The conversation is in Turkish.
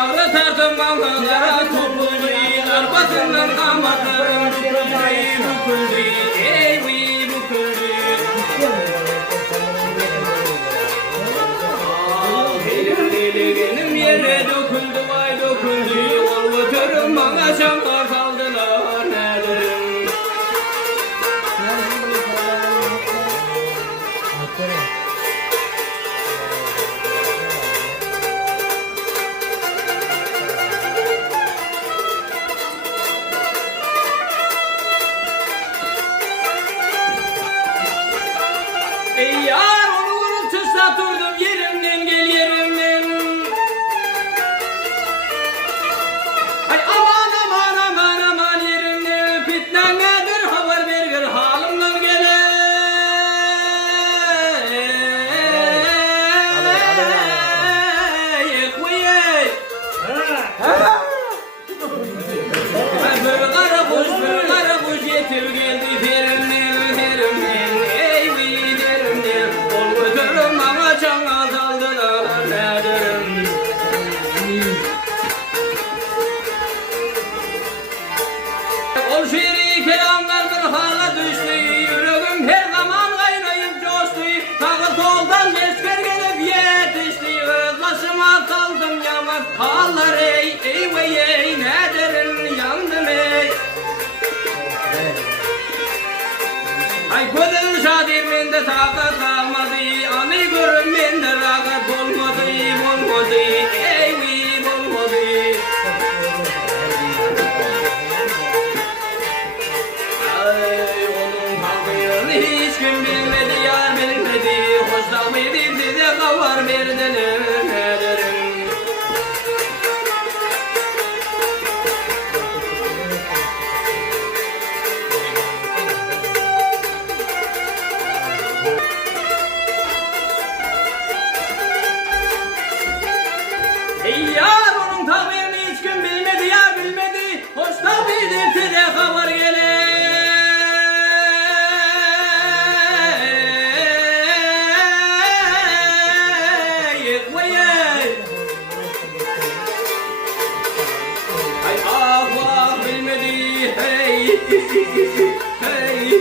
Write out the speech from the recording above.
Tavra tartım bana topuldu, arbatından amatlarım büküldü, ey büküldü. Benim yere döküldü, vay döküldü, ol götürüm bana şamlar kaldılar nelerim. Ey yar onu vurup çıksa durdum yerimden gel yerimden. Ay aman aman aman aman yerimden fitnen nedir haber ver halimden gele. Bir kara kuş yetip geldi verimden verimden. Çanga saldılar nederim. Ol şiiri kelamlardır hala düştü. Yüreğim her zaman kaynayıp coştu. Tağı toldan leşker gelip yetişti. Özlaşıma kaldım yaman hallar ey vey ey nederim yandım ey. Ay gözün şadirmende takat kalmadı. Anı görüm bende rahat olmadı, olmadı, ey olmadı. Ay onun hakkını hiç kim bilmedi, yar bilmedi. Hoşta mıydı size kavar verdiler nederim. Ey yar onun tabirini hiç kim bilmedi ya bilmedi. Hoşta mıydı size haber gele. Ay ah vah bilmedi hey hey.